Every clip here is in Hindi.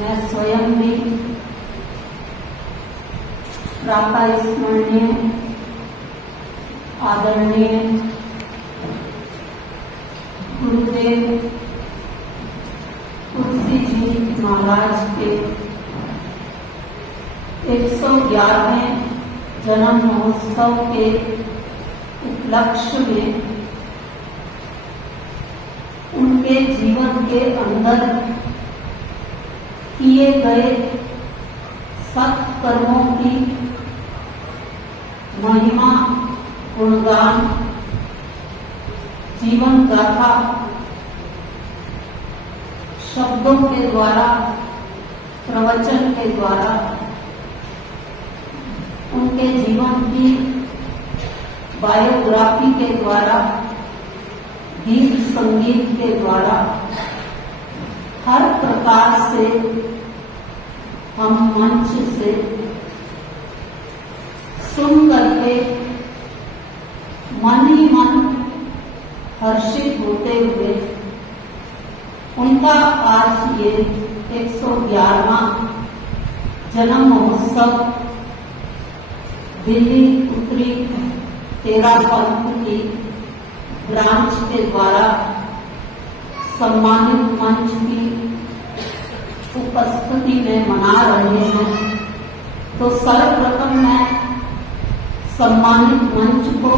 मैं स्वयं भी प्रातः स्मरणीय आदरणीय गुरुदेव तुलसी जी महाराज के 111वें जन्म महोत्सव के उपलक्ष्य में उनके जीवन के अंदर किए गए सत्कर्मों की महिमा गुणगान जीवन गाथा शब्दों के द्वारा प्रवचन के द्वारा उनके जीवन की बायोग्राफी के द्वारा गीत संगीत के द्वारा हर प्रकार से हम मंच से सुन करके मन ही मन हर्षित होते हुए उनका आज ये 111वां जन्म महोत्सव दिल्ली उत्तरी तेरा पंथ की ब्रांच के द्वारा सम्मानित मंच की उपस्थिति में मना रहे हैं। तो सर्वप्रथम मैं सम्मानित मंच को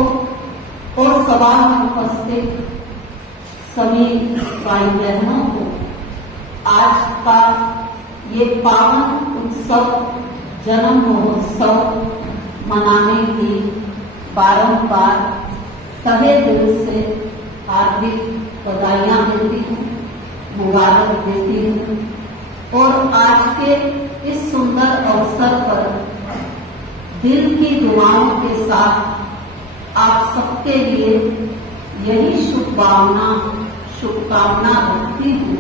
और सभा में उपस्थित सभी भाई बहनों को आज का ये पावन उत्सव जन्म महोत्सव मनाने की बारंबार तहे दिल से हार्दिक बधाइयां देती हूँ, मुबारक देती हूँ। और आज के इस सुंदर अवसर पर दिल की दुआओं के साथ आप सबके लिए यही शुभकामना रखती हूँ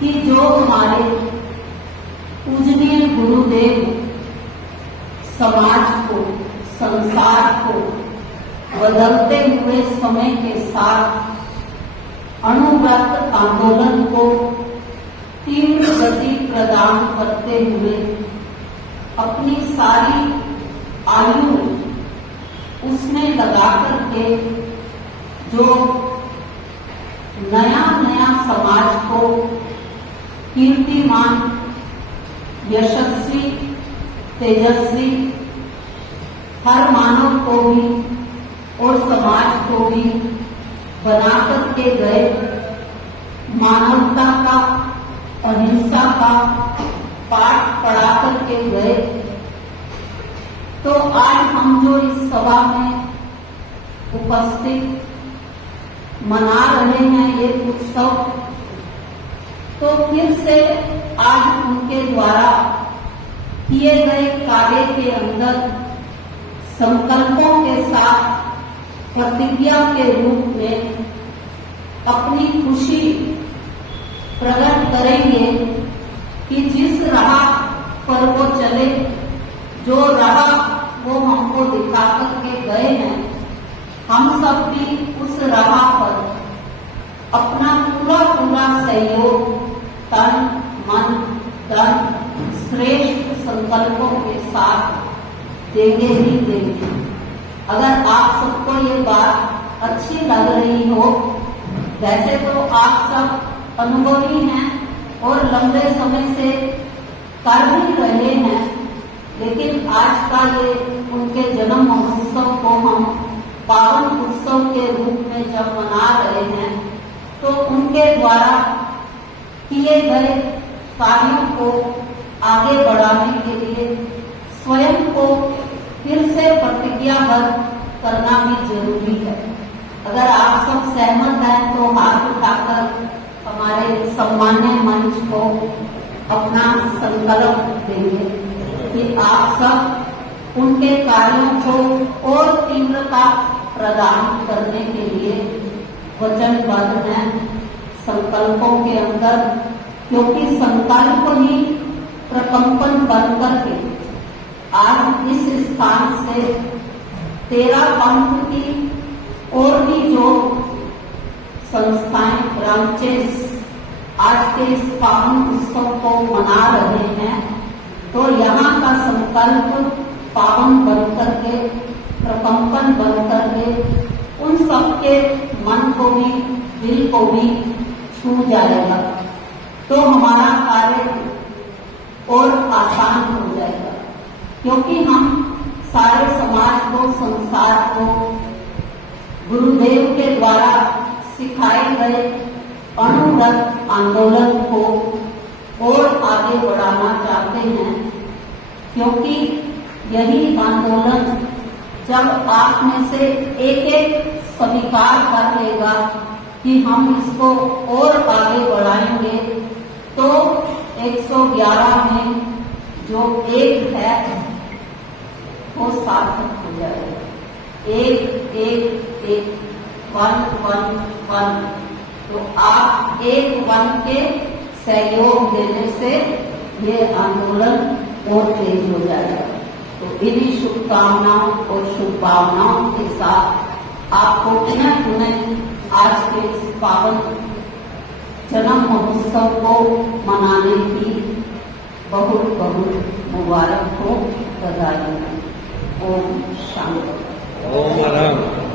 कि जो हमारे पूजनीय गुरुदेव समाज को संसार को बदलते हुए समय के साथ अणुव्रत आंदोलन को तीव्र गति प्रदान करते हुए अपनी सारी आयु उसमें लगा करके जो नया समाज को कीर्तिमान यशस्वी तेजस्वी हर मानव को भी और समाज को भी बना करके गए, मानवता का अहिंसा का पाठ पढ़ा करके गए। तो आज हम जो इस सभा में उपस्थित मना रहे हैं ये उत्सव, तो फिर से आज उनके द्वारा किए गए कार्य के अंदर संकल्पों के साथ प्रतिज्ञा के रूप में अपनी खुशी प्रकट करेंगे कि जिस राह पर वो चले, जो राह वो हमको दिखा करके गए हैं, हम सब भी उस राह पर अपना पूरा सहयोग तन मन धन श्रेष्ठ संकल्पों के साथ देंगे ही देंगे। अगर आप सबको ये बात अच्छी लग रही हो, वैसे तो आप सब अनुभवी हैं और लंबे समय से कर भी रहे हैं, लेकिन आज का ये उनके जन्म महोत्सव को हम पावन उत्सव के रूप में जब मना रहे हैं, तो उनके द्वारा किए गए कार्यों को आगे बढ़ाने के लिए स्वयं को फिर से प्रतिज्ञाबद्ध करना भी जरूरी है। अगर आप सब सहमत हैं तो हाथ उठाकर हमारे सम्मान्य मंच को अपना संकल्प देंगे कि आप सब उनके कार्यों को और तीव्रता प्रदान करने के लिए वचनबद्ध हैं संकल्पों के अंदर, क्योंकि संकल्प ही प्रकंपन बनकर के आज इस स्थान से तेरा पंथ की और भी जो संस्थाएं ब्रांचेस आज के इस पावन उत्सव को मना रहे हैं, तो यहाँ का संकल्प पावन बनकर के, प्रकंपन बनकर के उन सबके मन को भी, दिल को भी छू जाएगा, तो हमारा कार्य और आसान हो जाएगा। क्योंकि हम सारे समाज को, संसार को गुरुदेव के द्वारा सिखाए गए अणुव्रत आंदोलन को और आगे बढ़ाना चाहते हैं। क्योंकि यही आंदोलन जब आप में से एक एक स्वीकार कर लेगा कि हम इसको और आगे बढ़ाएंगे, तो 111 में जो एक है वो सार्थक हो जाएगा। एक एक एक, वन वन वन। तो आप एक वन के सहयोग देने से ये आंदोलन और तेज हो जाएगा। तो इन्हीं शुभकामनाओं और शुभभावनाओं के साथ आपको पुनः आज के इस पावन जन्म महोत्सव को मनाने की बहुत बहुत मुबारक हो, बधाई। ओम शांति। ओम राम।